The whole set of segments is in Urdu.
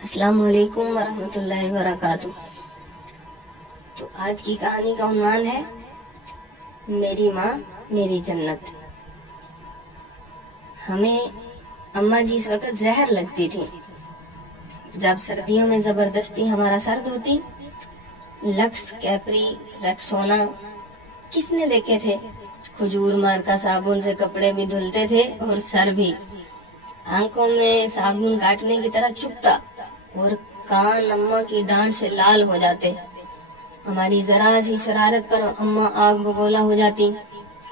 السلام علیکم ورحمۃ اللہ وبرکاتہ۔ تو آج کی کہانی کا عنوان ہے میری ماں میری جنت۔ ہمیں اماں جی اس وقت زہر لگتی تھی جب سردیوں میں زبردستی ہمارا سر دھوتی۔ لکس، کیپری، ریکسونا کس نے دیکھے تھے؟ کھجور مار کا صابن سے کپڑے بھی دھلتے تھے اور سر بھی۔ آنکھوں میں صابن کاٹنے کی طرح چبھتا اور کان اماں کی ڈانٹ سے لال ہو جاتے۔ ہماری ذرا سی شرارت پر اماں آگ بگولا ہو جاتی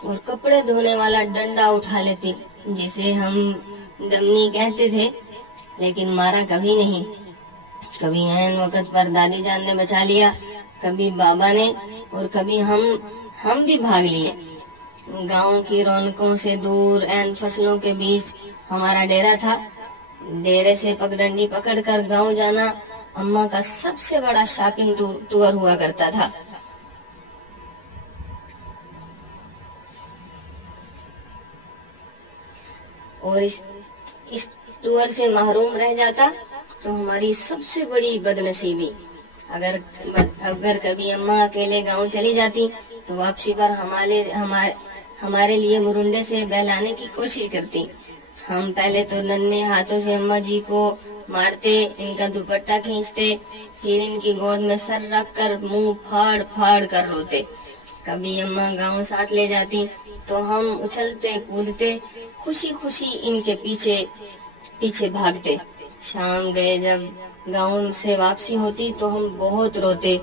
اور کپڑے دھونے والا ڈنڈا اٹھا لیتی، جسے ہم ڈمنی کہتے تھے، لیکن مارا کبھی نہیں۔ کبھی عین وقت پر دادی جان نے بچا لیا، کبھی بابا نے، اور کبھی ہم بھی بھاگ لیے۔ گاؤں کی رونقوں سے دور عین فصلوں کے بیچ ہمارا ڈیرا تھا۔ ڈیرے سے پگڈنڈی پکڑ کر گاؤں جانا اماں کا سب سے بڑا شاپنگ ٹور ہوا کرتا تھا۔ اور اس ٹور سے محروم رہ جاتا تو ہماری سب سے بڑی بدنصیبی۔ اگر کبھی اماں اکیلے گاؤں چلی جاتی تو واپسی پر ہمارے لیے مرنڈے سے بہلانے کی کوشش کرتی۔ ہم پہلے تو ننھے ہاتھوں سے اماں جی کو مارتے، ان کا دوپٹہ کھینچتے، پھر ان کی گود میں سر رکھ کر منہ پھاڑ پھاڑ کر روتے۔ کبھی اماں گاؤں ساتھ لے جاتی تو ہم اچھلتے کودتے خوشی خوشی ان کے پیچھے بھاگتے۔ شام گئے جب گاؤں سے واپسی ہوتی تو ہم بہت روتے۔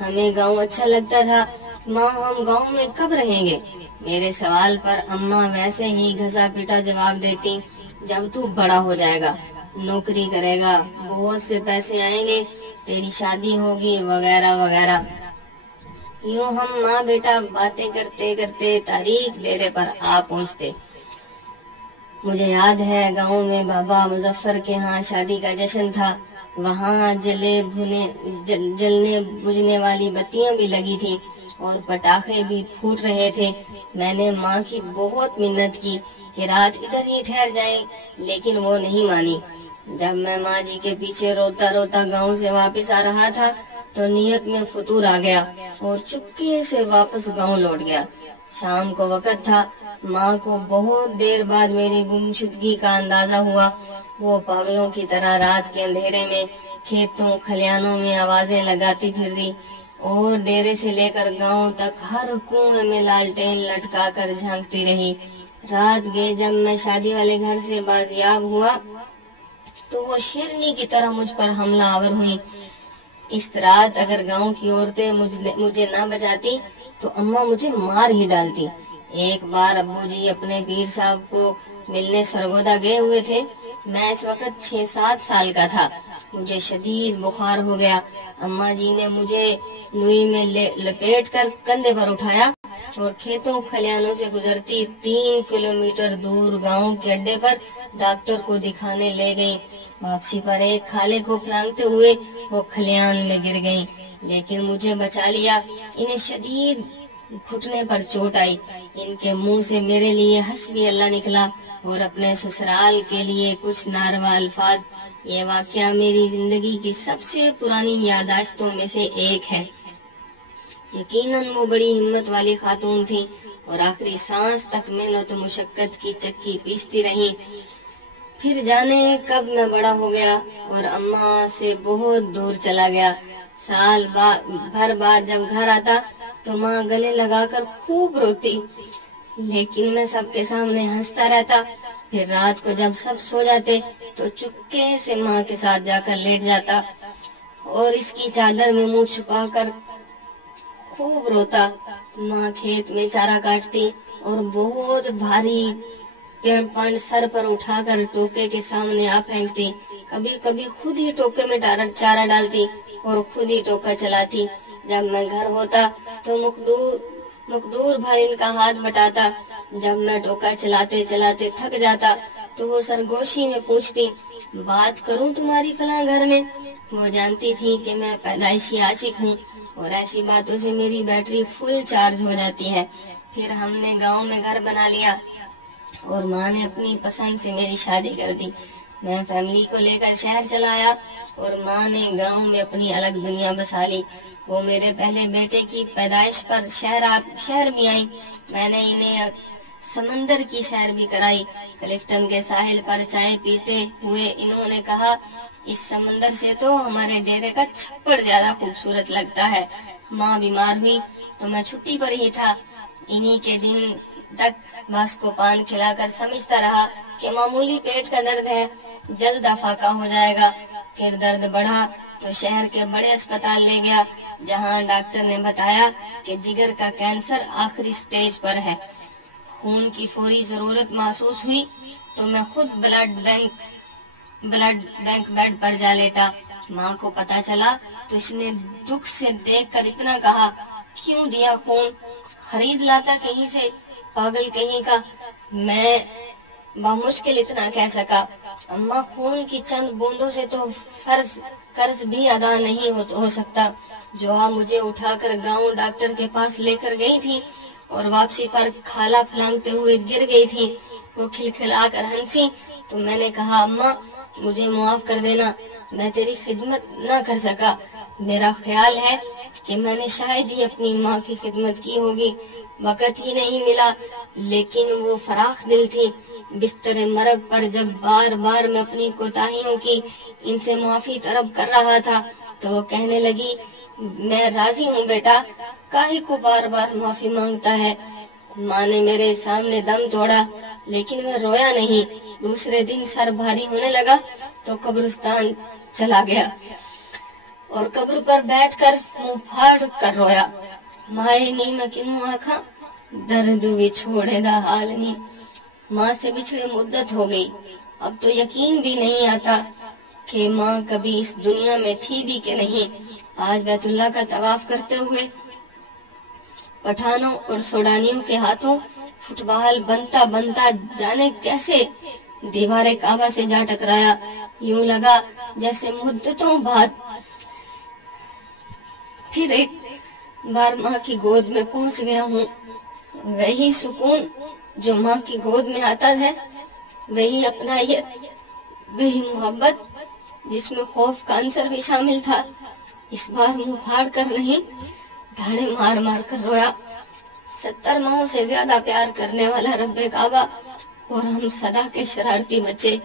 ہمیں گاؤں اچھا لگتا تھا، ماں ہم گاؤں میں کب رہیں گے؟ میرے سوال پر اماں ویسے ہی گھسا پیٹا جواب دیتی، جب تو بڑا ہو جائے گا، نوکری کرے گا، بہت سے پیسے آئیں گے، تیری شادی ہوگی، وغیرہ وغیرہ۔ یوں ہم ماں بیٹا باتیں کرتے کرتے تاریخ ڈیرے پر آ پہنچتے۔ مجھے یاد ہے گاؤں میں بابا مظفر کے ہاں شادی کا جشن تھا۔ وہاں جلنے بجھنے والی بتیاں بھی لگی تھیں اور پٹاخے بھی پھوٹ رہے تھے۔ میں نے ماں کی بہت منت کی کہ رات ادھر ہی ٹھہر جائیں، لیکن وہ نہیں مانی۔ جب میں ماں جی کے پیچھے روتا روتا گاؤں سے واپس آ رہا تھا تو نیت میں فطور آ گیا اور چپکے سے واپس گاؤں لوٹ گیا۔ شام کو وقت تھا، ماں کو بہت دیر بعد میری گمشدگی کا اندازہ ہوا۔ وہ پاگلوں کی طرح رات کے اندھیرے میں کھیتوں کھلیانوں میں آوازیں لگاتی پھر رہی اور ڈیرے سے لے کر گاؤں تک ہر کنویں میں لالٹین لٹکا کر جھانکتی رہی۔ رات گئے جب میں شادی والے گھر سے بازیاب ہوا تو وہ شیرنی کی طرح مجھ پر حملہ آور ہوئی۔ اس رات اگر گاؤں کی عورتیں مجھے نہ بچاتی تو اماں مجھے مار ہی ڈالتی۔ ایک بار ابو جی اپنے پیر صاحب کو ملنے سرگودا گئے ہوئے تھے۔ میں اس وقت 6-7 سال کا تھا۔ مجھے شدید بخار ہو گیا۔ اماں جی نے مجھے لوئی میں لپیٹ کر کندھے پر اٹھایا اور کھیتوں کھلیانوں سے گزرتی 3 کلومیٹر دور گاؤں کے اڈے پر ڈاکٹر کو دکھانے لے گئی۔ واپسی پر ایک کھالے کو پھلانگتے ہوئے وہ کھلیان میں گر گئیں، لیکن مجھے بچا لیا۔ انہیں شدید گھٹنے پر چوٹ آئی۔ ان کے منہ سے میرے لیے حسبی اللہ نکلا اور اپنے سسرال کے لیے کچھ ناروا الفاظ۔ یہ واقعہ میری زندگی کی سب سے پرانی یادداشتوں میں سے ایک ہے۔ یقیناً وہ بڑی ہمت والی خاتون تھی اور آخری سانس تک محنت و مشقت کی چکی پیستی رہی۔ پھر جانے کب میں بڑا ہو گیا اور اماں سے بہت دور چلا گیا۔ سال بھر بعد جب گھر آتا تو ماں گلے لگا کر خوب روتی، لیکن میں سب کے سامنے ہنستا رہتا۔ پھر رات کو جب سب سو جاتے تو چپکے سے ماں کے ساتھ جا کر لیٹ جاتا اور اس کی چادر میں منہ چھپا کر خوب روتا۔ ماں کھیت میں چارہ کاٹتی اور بہت بھاری پانڈ سر پر اٹھا کر ٹوکے کے سامنے آ پھینکتی۔ کبھی کبھی خود ہی ٹوکے میں چارہ ڈالتی اور خود ہی ٹوکا چلاتی۔ جب میں گھر ہوتا تو مقدور بھائی ان کا ہاتھ بٹاتا۔ جب میں ٹوکا چلاتے چلاتے تھک جاتا تو وہ سرگوشی میں پوچھتی، بات کروں تمہاری فلاں گھر میں؟ وہ جانتی تھی کہ میں پیدائشی عاشق ہوں اور ایسی باتوں سے میری بیٹری فل چارج ہو جاتی ہے۔ پھر ہم نے گاؤں میں گھر بنا لیا اور ماں نے اپنی پسند سے میری شادی کر دی۔ میں فیملی کو لے کر شہر چلا آیا اور ماں نے گاؤں میں اپنی الگ دنیا بسا لی۔ وہ میرے پہلے بیٹے کی پیدائش پر شہر بھی آئی۔ میں نے انہیں سمندر کی سیر بھی کرائی۔ کلفٹن کے ساحل پر چائے پیتے ہوئے انہوں نے کہا، اس سمندر سے تو ہمارے ڈیرے کا چھپڑ زیادہ خوبصورت لگتا ہے۔ ماں بیمار ہوئی تو میں چھٹی پر ہی تھا۔ انہی کے دن تک باس کو پان کھلا کر سمجھتا رہا کہ معمولی پیٹ کا درد ہے، جلد افاقہ ہو جائے گا۔ پھر درد بڑھا تو شہر کے بڑے اسپتال لے گیا، جہاں ڈاکٹر نے بتایا کہ جگر کا کینسر آخری سٹیج پر ہے۔ خون کی فوری ضرورت محسوس ہوئی تو میں خود بلڈ بینک بیڈ پر جا لیٹا۔ ماں کو پتا چلا تو اس نے دکھ سے دیکھ کر اتنا کہا، کیوں دیا خون؟ خرید لاتا کہیں سے، پاگل کہیں کا۔ میں بمشکل اتنا کہہ سکا، اماں خون کی چند بوندوں سے تو قرض بھی ادا نہیں ہو سکتا۔ جو مجھے اٹھا کر گاؤں ڈاکٹر کے پاس لے کر گئی تھی اور واپسی پر کھالا پھلانگتے ہوئے گر گئی تھی، وہ کھلکھلا کر ہنسی تو میں نے کہا، اماں مجھے معاف کر دینا، میں تیری خدمت نہ کر سکا۔ میرا خیال ہے کہ میں نے شاید ہی اپنی ماں کی خدمت کی ہوگی، وقت ہی نہیں ملا، لیکن وہ فراخ دل تھی۔ بستر مرگ پر جب بار بار میں اپنی کوتاہیوں کی ان سے معافی طلب کر رہا تھا تو وہ کہنے لگی، میں راضی ہوں بیٹا، کاہے کو بار بار معافی مانگتا ہے۔ ماں نے میرے سامنے دم توڑا لیکن میں رویا نہیں۔ دوسرے دن سر بھاری ہونے لگا تو قبرستان چلا گیا اور قبر پر بیٹھ کر منہ پھاڑ کر رویا۔ مائے نی میں کنوں آکھاں، درد بھی چھوڑے دا حال نہیں۔ ماں سے بچھڑے مدت ہو گئی، اب تو یقین بھی نہیں آتا کہ ماں کبھی اس دنیا میں تھی بھی کہ نہیں۔ آج بیت اللہ کا طواف کرتے ہوئے پٹھانوں اور سوڈانیوں کے ہاتھوں فٹ بال بنتا جانے کیسے دیوار کعبہ سے جا ٹکرایا۔ یوں لگا جیسے مدتوں بعد پھر ایک بار ماں کی گود میں پہنچ گیا ہوں۔ وہی سکون جو ماں کی گود میں آتا ہے، وہی اپنائیت، وہی محبت جس میں خوف کا عنصر بھی شامل تھا۔ اس بار منہ پھاڑ کر نہیں، دھاڑے مار مار کر رویا۔ 70 ماہوں سے زیادہ پیار کرنے والا رب کعبہ اور ہم صدا کے شرارتی بچے،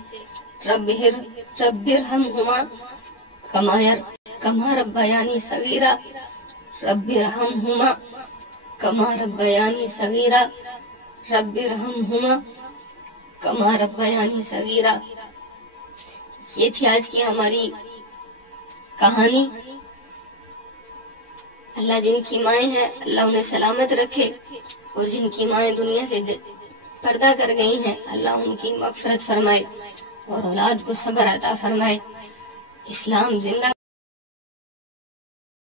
رب ارحمہما کما ربیانی صغیرا، رب ارحمہما کما ربیانی صغیرا، رب ارحمہما کما ربیانی صغیرا۔ یہ تھی آج کی ہماری کہانی۔ اللہ جن کی مائیں ہیں اللہ انہیں سلامت رکھے، اور جن کی مائیں دنیا سے پردہ کر گئی ہیں اللہ ان کی مغفرت فرمائے اور اولاد کو صبر عطا فرمائے۔ اسلام زندہ